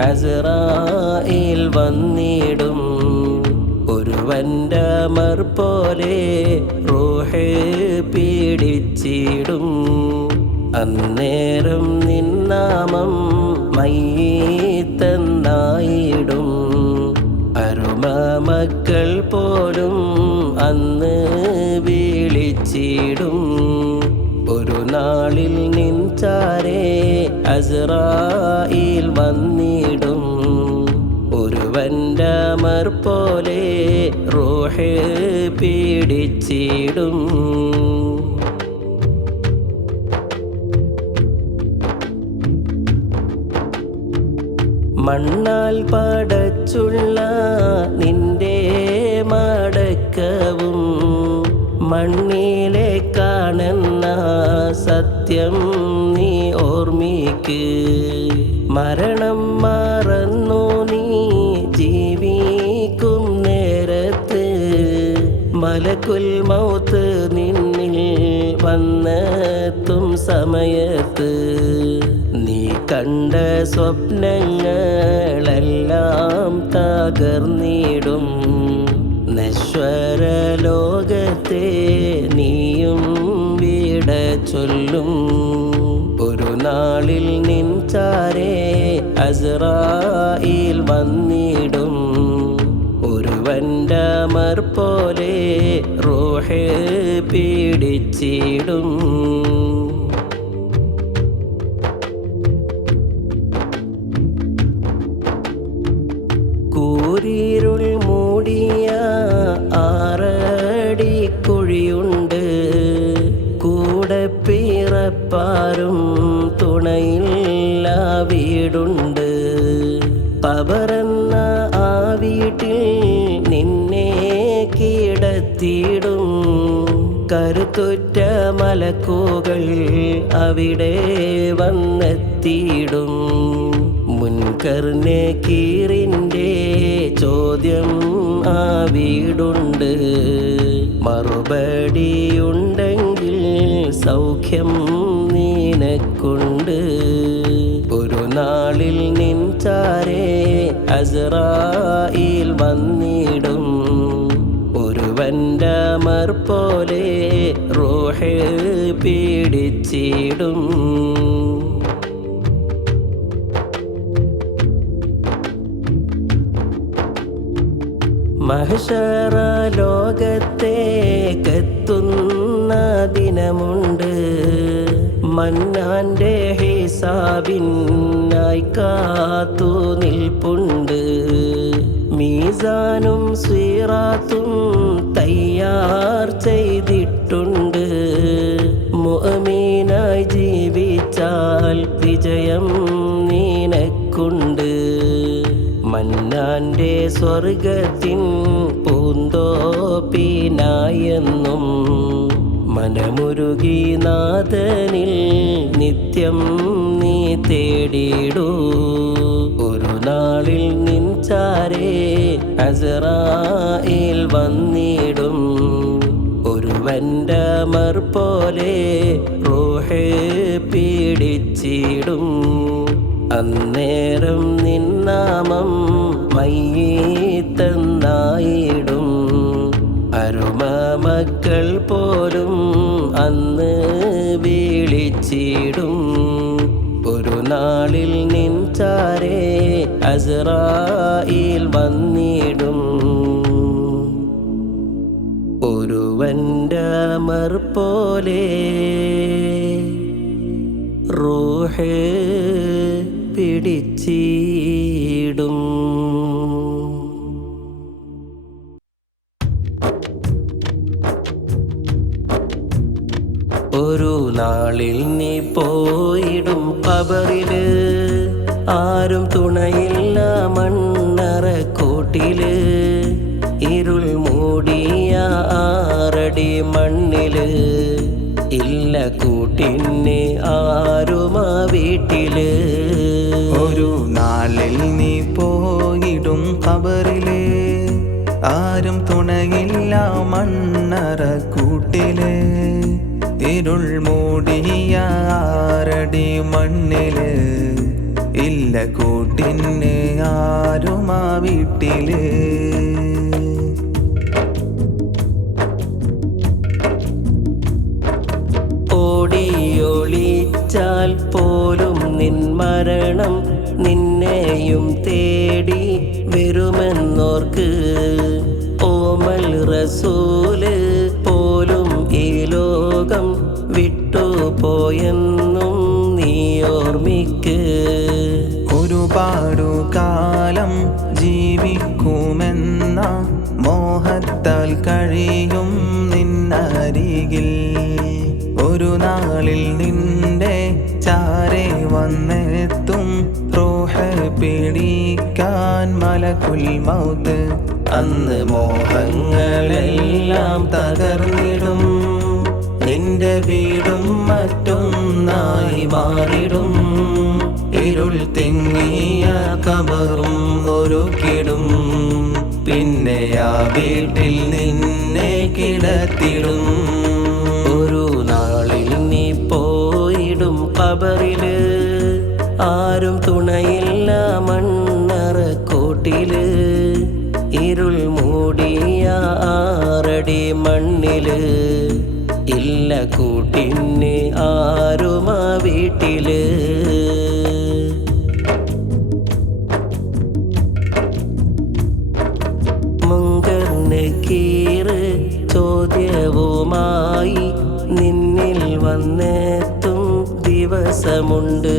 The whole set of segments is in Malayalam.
അസ്റായിൽ വന്നിടും. ഒരുവന്റെ അമർ പോലെ റൂഹ് പീഡിച്ചിടും. അന്നേരം നിന്നാമം മയ്യിത്തെന്നായിടും. അരുമ മക്കൾ പോലും അന്ന് വിളിച്ചിടും. ഒരു നാളിൽ നിൻചാരേ അസ്റായിൽ വന്നിടും. ഒരുവന്റെ അമർ പോലെ റൂഹ് പീഡിച്ചിടും. മണ്ണാൽ പടച്ചുള്ള നിന്റെ മടക്കവും മണ്ണിലെ കാണുന്ന സത്യം നീ ഓർമ്മിക്ക്. മരണം മറന്നു നീ ജീവിക്കും നേരത്ത് മലക്കുൽ മൗത്ത് നിന്നിൽ വന്നെത്തും സമയത്ത് നീ കണ്ട സ്വപ്നങ്ങളെല്ലാം തകർന്നിടും. നശ്വര ലോകത്തെ നീയും വിട ചൊല്ലും. ഒരു നാളിൽ നിൻചാരേ അസ്റായിൽ വന്നിടും. ഒരുവന്റെ അമർ പോലെ റൂഹ് പീഡിച്ചിടും. കൂരിരുൾ മൂടിയ ആറടി കുഴിയുണ്ട്. കൂടെ പിറപ്പാരും തുണയില്ല വീടുണ്ട്. ഖബറെന്ന ആ വീട്ടിൽ നിന്നെ കിടത്തിയിടും. കരുത്തുറ്റ മലക്കുകൾ അവിടെ വന്നെത്തിയിടും. മുൻകർ നകീറിൻ്റെ ചോദ്യം ആ വീടുണ്ട്. മറുപടിയുണ്ടെങ്കിൽ സൗഖ്യം നിനക്കുണ്ട്. ഒരു നാളിൽ നിൻചാരേ അസ്റായിൽ വന്നിടും. ഒരുവന്റെ അമർ പോലെ റൂഹ് പീഡിച്ചിടും. മഹ്ശറ ലോകത്തേക്കെത്തുന്ന ദിനമുണ്ട്. മന്നാന്റെ ഹിസാബിനായി കാത്തു നിൽപ്പുണ്ട്. മീസാനും സിറാത്തും തയ്യാർ ചെയ്തിട്ടുണ്ട്. മുഅ്മിനായി ജീവിച്ചാൽ വിജയം നിനക്കുണ്ട്. മന്നാന്റെ സ്വർഗത്തിൻ പൂന്തോപ്പിനായെന്നും മനമുരുകി നാഥനിൽ നിത്യം നീ തേടിടൂ. ഒരു നാളിൽ നിൻചാരേ അസ്റായിൽ വന്നിടും. ഒരുവന്റെ അമർ പോലെ റൂഹ് പീഡിച്ചിടും. അന്നേരം നിന്നാമം മയ്യിത്തെന്നായിടും. അരുമ മക്കൾ പോലും അന്ന് വിളിച്ചിടും. ഒരു നാളിൽ നിൻചാരേ അസ്റായിൽ വന്നിടും. ഒരുവന്റെ അമർ പോലെ റൂഹ് പിടിച്ചിടും. ഒരു നാളിൽ നീ പോയിടും ഖബറില്. ആരും തുണയില്ല മണ്ണറക്കൂട്ടില്. ഇരുൾ മൂടിയ ആറടി മണ്ണില്. ഇല്ല കൂട്ടിന് ആരുമാ വീട്ടില്. ഒരു നാളിൽ നീ പോയിടും ഖബറില്. ആരും തുണയില്ല മണ്ണറക്കൂട്ടില്. ഇരുൾ മൂടിയ ആറടി മണ്ണില്. ഇല്ല കൂട്ടിന് ആരും ആ വീട്ടില്. ഓടിയൊളിച്ചാൽ പോലും നിൻ മരണം നിന്നെയും തേടി വരുമെന്നോർക്ക്. ഓമൽ റസൂല് പോലും ഈ ലോകം വിട്ടുപോയെന്നും നീ ഓർമ്മിക്ക്. ഒരുപാടു കാലം ജീവിക്കുമെന്ന മോഹത്താൽ കഴിയും നിന്നരികിൽ. ഒരു നാളിൽ നിന്റെ ചാരെ വന്നെത്തും റൂഹ് പിടിക്കാൻ മലക്കുൽ മൗത്ത്. അന്ന് മോഹങ്ങളെല്ലാം തകർന്നിടും, നിന്റെ വീടും മറ്റൊന്നായി മാറിടും. ഇരുൾ തിങ്ങിയ ഖബറും ഒരുക്കിടും, പിന്നെ ആ വീട്ടിൽ നിന്നെ കിടത്തിടും. ഒരു നാളിൽ നീ പോയിടും ഖബറില്, ആരും തുണയില്ല മണ്ണറക്കൂട്ടില്. ഇരുൾ മൂടിയ 6 അടി മണ്ണില്, ഇല്ല കൂട്ടിന് ആരും ആ വീട്ടില്. മുങ്കർ നക്കീർ ചോദ്യവുമായി നിന്നിൽ വന്നെത്തും ദിവസമുണ്ട്.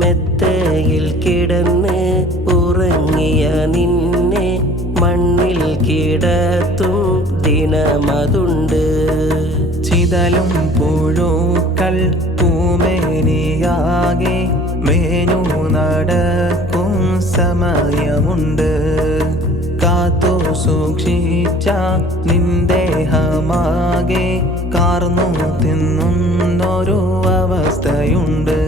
മെത്തയിൽ കിടന്ന് ഉറങ്ങിയ നിന്നെ മണ്ണിൽ കിടത്തും ദിനമതുണ്ട്. ചിതലും പുഴുക്കൾ പൂമേനിയാകെ മേനു നടക്കും സമയമുണ്ട്. കാത്തു സൂക്ഷിച്ച നിന്ദേഹമാകെ കാർന്നു തിന്നുന്നൊരു അവസ്ഥയുണ്ട്.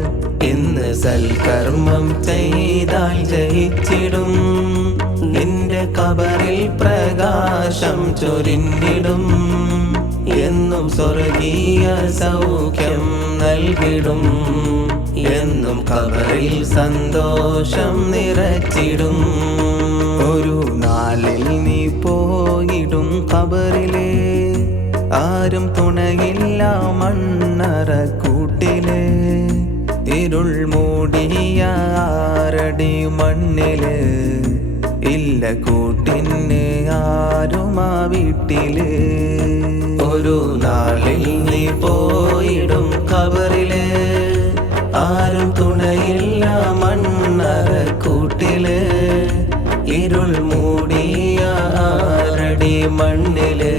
ഇന്ന് സൽക്കർമ്മം ചെയ്താൽ ജയിച്ചിടും, നിന്റെ ഖബറിൽ പ്രകാശം ചൊരിഞ്ഞിടും. എന്നും സ്വർഗീയ സൗഖ്യം നൽകിടും, എന്നും ഖബറിൽ സന്തോഷം നിറച്ചിടും. ഒരു നാളിൽ നീ പോയിടും ഖബറിലെ, ആരും തുണയില്ല മണ്ണറക്കൂട്ടില്. ഇരുൾ മൂടിയ 6 അടി മണ്ണില്, ഇല്ല കൂട്ടിന് ആരും ആ വീട്ടില്. ഒരു നാളിൽ നീ പോയിടും ഖബറില്, ആരും തുണയില്ല മണ്ണറക്കൂട്ടില്. ഇരുൾ മൂടിയ 6 അടി മണ്ണില്,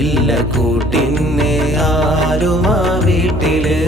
ഇല്ല കൂട്ടിന് ആരും ആ വീട്ടില്.